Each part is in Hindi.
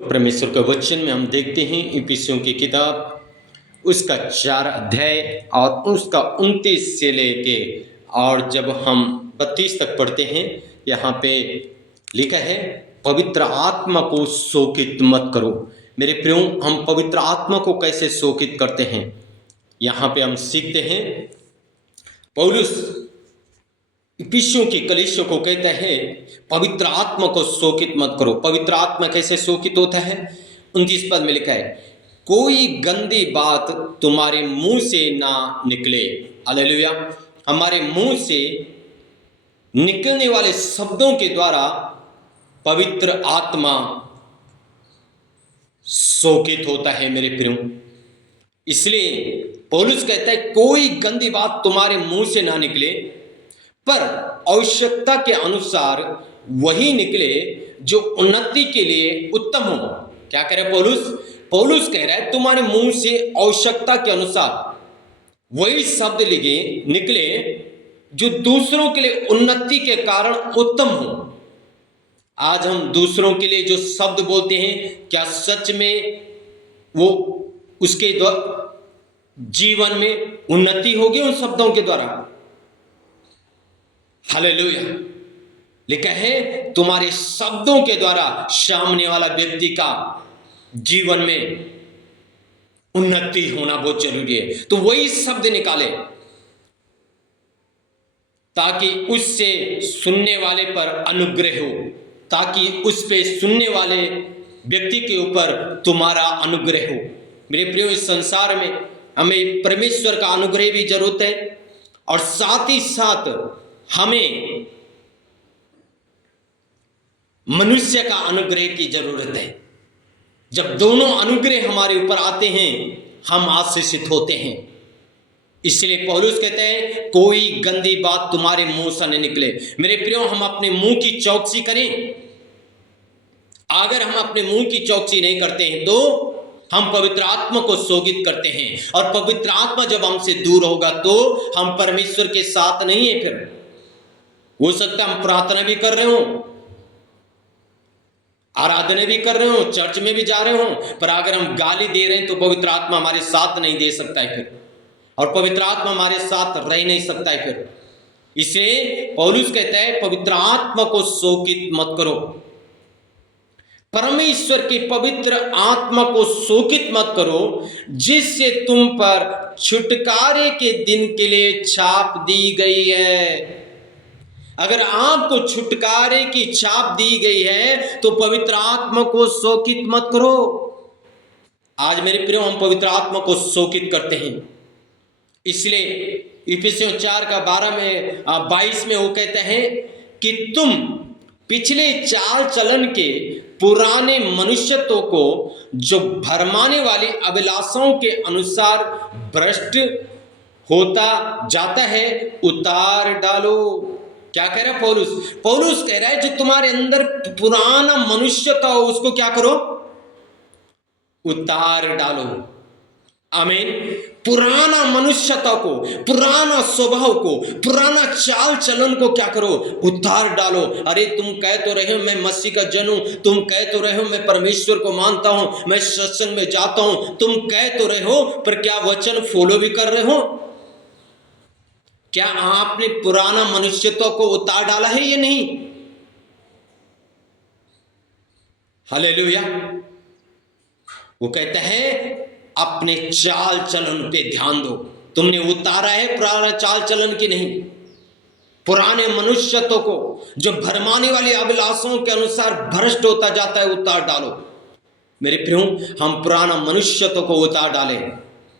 परमेश्वर का वचन में हम देखते हैं इफिसियों की किताब उसका 4 अध्याय और उसका 29 से लेके और जब हम 32 तक पढ़ते हैं, यहाँ पे लिखा है, पवित्र आत्मा को शोकित मत करो। मेरे प्रियो, हम पवित्र आत्मा को कैसे शोकित करते हैं, यहाँ पे हम सीखते हैं। पौलुस इफिसियों की कलीसिया को कहता है, पवित्र आत्मा को शोकित मत करो। पवित्र आत्मा कैसे शोकित होता है? 29 पद में लिखा है, कोई गंदी बात तुम्हारे मुंह से ना निकले। हालेलुया। हमारे मुंह से निकलने वाले शब्दों के द्वारा पवित्र आत्मा शोकित होता है मेरे प्रियो। इसलिए पौलुस कहता है, कोई गंदी बात तुम्हारे मुंह से ना निकले, पर आवश्यकता के अनुसार वही निकले जो उन्नति के लिए उत्तम हो। क्या कह रहे पौलुस? पौलुस कह रहा है, तुम्हारे मुंह से आवश्यकता के अनुसार वही शब्द निकले जो दूसरों के लिए उन्नति के कारण उत्तम हो। आज हम दूसरों के लिए जो शब्द बोलते हैं, क्या सच में वो उसके जीवन में उन्नति होगी उन शब्दों के द्वारा? हालेलुया। लिखा है, तुम्हारे शब्दों के द्वारा सामने वाला व्यक्ति का जीवन में उन्नति होना बहुत जरूरी है। तो वही शब्द निकाले ताकि उससे सुनने वाले पर अनुग्रह हो, ताकि उस पे सुनने वाले व्यक्ति के ऊपर तुम्हारा अनुग्रह हो। मेरे प्रियो, इस संसार में हमें परमेश्वर का अनुग्रह भी जरूरत है और साथ ही साथ हमें मनुष्य का अनुग्रह की जरूरत है। जब दोनों अनुग्रह हमारे ऊपर आते हैं, हम आशीषित होते हैं। इसलिए पौलुस कहते हैं, कोई गंदी बात तुम्हारे मुंह से न निकले। मेरे प्रियो, हम अपने मुंह की चौकसी करें। अगर हम अपने मुंह की चौकसी नहीं करते हैं तो हम पवित्र आत्मा को शोकित करते हैं, और पवित्र आत्मा जब हमसे दूर होगा तो हम परमेश्वर के साथ नहीं है। फिर हो सकता है हम प्रार्थना भी कर रहे हो, आराधना भी कर रहे हो, चर्च में भी जा रहे हो, पर अगर हम गाली दे रहे हैं तो पवित्र आत्मा हमारे साथ नहीं दे सकता है फिर, और पवित्र आत्मा हमारे साथ रह नहीं सकता है फिर। इसलिए पौलुस कहता है, पवित्र आत्मा को शोकित मत करो। परमेश्वर की पवित्र आत्मा को शोकित मत करो, जिससे तुम पर छुटकारे के दिन के लिए छाप दी गई है। अगर आपको छुटकारे की छाप दी गई है तो पवित्र आत्मा को शोकित मत करो। आज मेरे प्रियो, हम पवित्र आत्मा को शोकित करते हैं। इसलिए इफिसियों 4 का 22 में वो कहते हैं कि तुम पिछले चाल चलन के पुराने मनुष्यत्व को, जो भरमाने वाली अभिलाषाओं के अनुसार भ्रष्ट होता जाता है, उतार डालो। क्या कह रहा है पौलुस? पौलुस कह रहा है, जो तुम्हारे अंदर पुराना मनुष्य का हो, उसको क्या करो? उतार डालो। आमीन। पुराना मनुष्यता को, पुराना स्वभाव को, पुराना चाल चलन को क्या करो? उतार डालो। अरे तुम कह तो रहे हो मैं मसीह का जन हूं, तुम कह तो रहे हो मैं परमेश्वर को मानता हूं, मैं सत्संग में जाता हूं, तुम कह तो रहे हो, पर क्या वचन फॉलो भी कर रहे हो? क्या आपने पुराना मनुष्यत्व को उतार डाला है या नहीं? हालेलुया। वो कहता है, अपने चाल चलन पे ध्यान दो। तुमने उतारा है पुराना चाल चलन की नहीं, पुराने मनुष्यत्व को, जो भरमाने वाली अभिलाषाओं के अनुसार भ्रष्ट होता जाता है, उतार डालो। मेरे प्रियो, हम पुराना मनुष्यत्व को उतार डालें।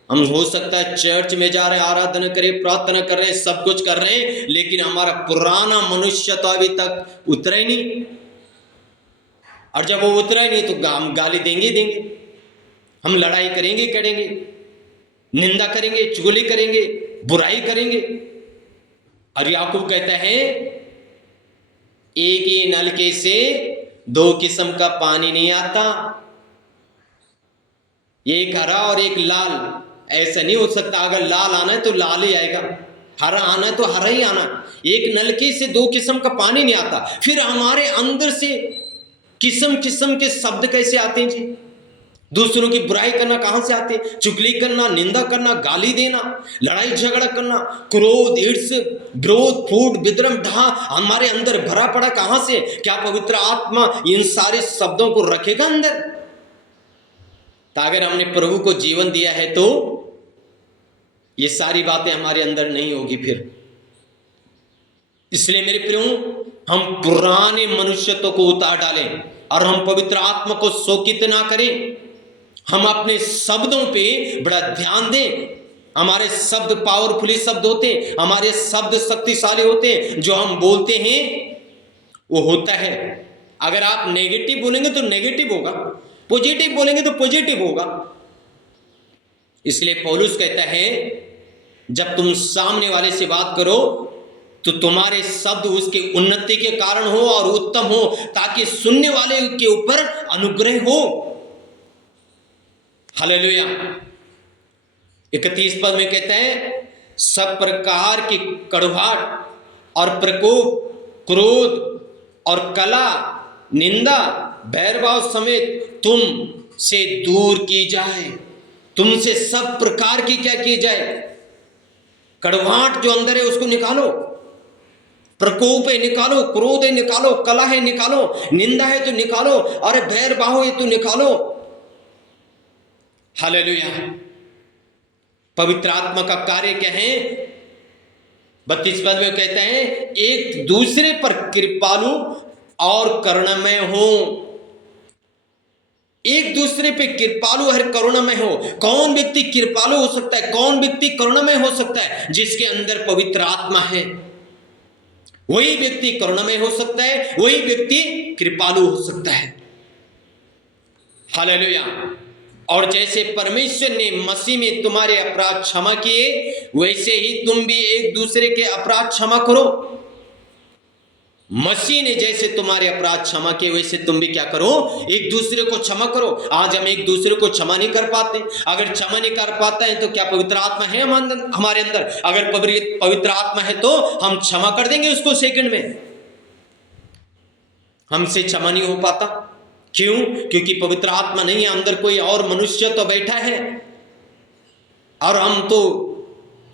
हम हो सकता है चर्च में जा रहे हैं, आराधना करें, प्रार्थना कर रहे हैं, सब कुछ कर रहे हैं, लेकिन हमारा पुराना मनुष्यत्व अभी तक उतरा ही नहीं। और जब वो उतरा ही नहीं तो हम गाली देंगे, हम लड़ाई करेंगे, निंदा करेंगे, चुगली करेंगे, बुराई करेंगे। और याकूब कहता है, एक ही नलके से 2 किस्म का पानी नहीं आता, एक हरा और एक लाल। ऐसा नहीं हो सकता, अगर लाल आना है तो लाल ही आएगा, हरा आना है तो हरा ही आना। एक नलके से 2 किस्म का पानी नहीं आता। फिर हमारे अंदर से किस्म किस्म के शब्द कैसे आते हैं जी? दूसरों की बुराई करना कहां से आते? चुगली करना, निंदा करना, गाली देना, लड़ाई झगड़ा करना, क्रोध, ईर्ष्या, विरोध, फूट, विद्रम, ढा हमारे अंदर भरा पड़ा कहां से? क्या पवित्र आत्मा इन सारे शब्दों को रखेगा अंदर? तो अगर हमने प्रभु को जीवन दिया है तो ये सारी बातें हमारे अंदर नहीं होगी फिर। इसलिए मेरे प्रियो, हम पुराने मनुष्यत्व को उतार डालें और हम पवित्र आत्मा को शोकित ना करें। हम अपने शब्दों पे बड़ा ध्यान दें। हमारे शब्द पावरफुली शब्द होते हैं, हमारे शब्द शक्तिशाली होते हैं। जो हम बोलते हैं वो होता है। अगर आप नेगेटिव बोलेंगे तो नेगेटिव होगा, पॉजिटिव बोलेंगे तो पॉजिटिव होगा। इसलिए पौलुस कहता है, जब तुम सामने वाले से बात करो तो तुम्हारे शब्द उसके उन्नति के कारण हो और उत्तम हो, ताकि सुनने वाले के ऊपर अनुग्रह हो। हालेलुया। 31 पद में कहते हैं, सब प्रकार की कड़वाहट और प्रकोप, क्रोध और कला, निंदा, बैरभाव समेत तुम से दूर की जाए। तुमसे सब प्रकार की क्या की जाए? कड़वाहट जो अंदर है उसको निकालो, प्रकोप है निकालो, क्रोध है निकालो, कला है निकालो, निंदा है तो निकालो, और बैरभाव है तो निकालो। हालेलुया। पवित्र आत्मा का कार्य क्या है? 32 पद में कहते हैं, एक दूसरे पर कृपालु और करुणामय हो। एक दूसरे पे कृपालु और करुणामय हो। कौन व्यक्ति कृपालु हो सकता है? कौन व्यक्ति करुणामय हो सकता है? जिसके अंदर पवित्र आत्मा है, वही व्यक्ति करुणामय हो सकता है, वही व्यक्ति कृपालु हो सकता है। हालेलुया। और जैसे परमेश्वर ने मसीह में तुम्हारे अपराध क्षमा किए, वैसे ही तुम भी एक दूसरे के अपराध क्षमा करो। मसीह ने जैसे तुम्हारे अपराध क्षमा किए, वैसे तुम भी क्या करो? एक दूसरे को क्षमा करो। आज हम एक दूसरे को क्षमा नहीं कर पाते। अगर क्षमा नहीं कर पाते हैं तो क्या पवित्र आत्मा है हमारे अंदर? अगर पवित्र आत्मा है तो हम क्षमा कर देंगे उसको सेकंड में। हमसे क्षमा नहीं हो पाता। क्यों? क्योंकि पवित्र आत्मा नहीं है अंदर, कोई और मनुष्य तो बैठा है। और हम तो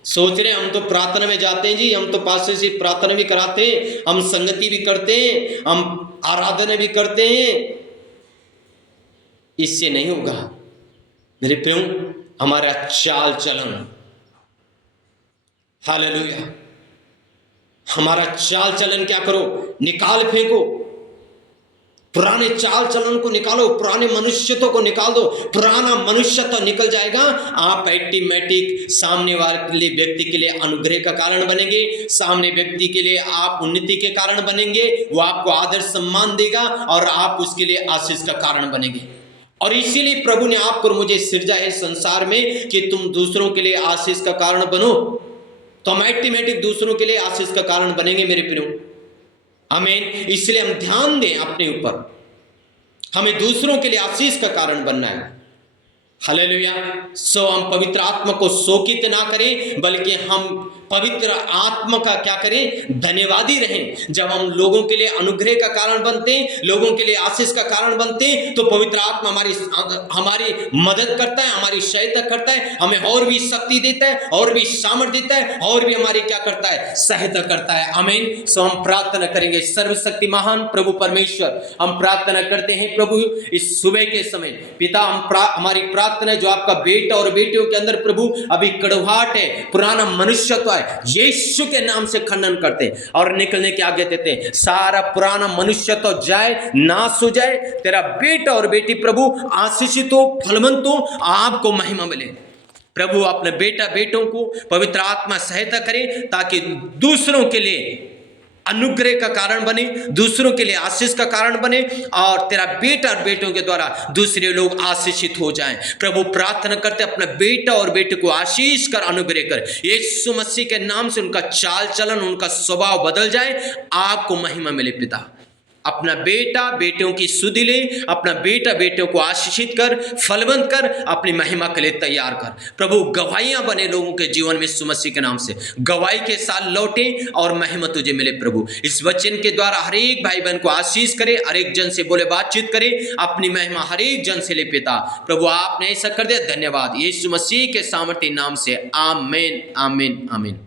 सोच रहे, हम तो प्रार्थना में जाते हैं जी, हम तो पास से प्रार्थना भी कराते हैं, हम संगति भी करते हैं, हम आराधना भी करते हैं। इससे नहीं होगा मेरे प्रियो। हमारा चाल चलन, हालेलुया, हमारा चाल चलन क्या करो? निकाल फेंको। पुराने चाल चलन को निकालो, पुराने मनुष्यत्व को निकाल दो। पुराना मनुष्यत्व निकल जाएगा, आप ऑटोमेटिक सामने वाले व्यक्ति के लिए अनुग्रह का कारण बनेंगे। सामने व्यक्ति के लिए आप उन्नति के कारण बनेंगे। वो आपको आदर सम्मान देगा और आप उसके लिए आशीष का कारण बनेंगे। और इसीलिए प्रभु ने आपको और मुझे सृजा है संसार में कि तुम दूसरों के लिए आशीष का कारण बनो। तो हम ऑटोमेटिक दूसरों के लिए आशीष का कारण बनेंगे मेरे प्रियो। आमीन। इसलिए हम ध्यान दें अपने ऊपर, हमें दूसरों के लिए आशीष का कारण बनना है। हालेलुया। सो हम पवित्र आत्मा को शोकित ना करें, बल्कि हम पवित्र आत्मा का क्या करें? धन्यवादी रहें। जब हम लोगों के लिए अनुग्रह का कारण बनते हैं, लोगों के लिए आशीष का कारण बनते हैं, तो पवित्र आत्मा हमारी मदद करता है, हमारी सहायता करता है, हमें और भी शक्ति देता है, और भी सामर्थ्य देता है, और भी हमारी क्या करता है? सहायता करता है। आमीन। सो हम प्रार्थना करेंगे। सर्वशक्ति महान प्रभु परमेश्वर, हम प्रार्थना करते हैं प्रभु इस सुबह के समय। पिता, हमारी प्रार्थना है जो आपका बेटा और बेटियों के अंदर प्रभु अभी कड़वाहट है, पुराना मनुष्यत्व है, यीशु के नाम से खंडन करते हैं और निकलने की आज्ञा देते हैं। सारा पुराना मनुष्यत्व जाए, नाश हो जाए। तेरा बेटा और बेटी प्रभु आशीषित हो, फलवंत हो, आपको महिमा मिले। प्रभु अपने बेटा बेटों को पवित्र आत्मा सहायता करे, ताकि दूसरों के लिए अनुग्रह का कारण बने, दूसरों के लिए आशीष का कारण बने, और तेरा बेटा और बेटों के द्वारा दूसरे लोग आशीषित हो जाएं। प्रभु प्रार्थना करते अपने बेटा और बेटे को आशीष कर, अनुग्रह कर। यीशु मसीह के नाम से उनका चाल चलन, उनका स्वभाव बदल जाए। आपको महिमा मिले पिता। अपना बेटा बेटियों की सुधि ले, अपना बेटा बेटियों को आशीषित कर, फलवंत कर, अपनी महिमा के लिए तैयार कर। प्रभु गवाहियां बने लोगों के जीवन में यीशु मसीह के नाम से, गवाही के साथ लौटे और महिमा तुझे मिले। प्रभु इस वचन के द्वारा हर एक भाई बहन को आशीष करे, हर एक जन से बोले, बातचीत करे, अपनी महिमा हर एक जन से ले पिता। प्रभु आपने ऐसा कर दिया, धन्यवाद यीशु मसीह के सामर्थ्य नाम से, आमीन आमीन आमीन।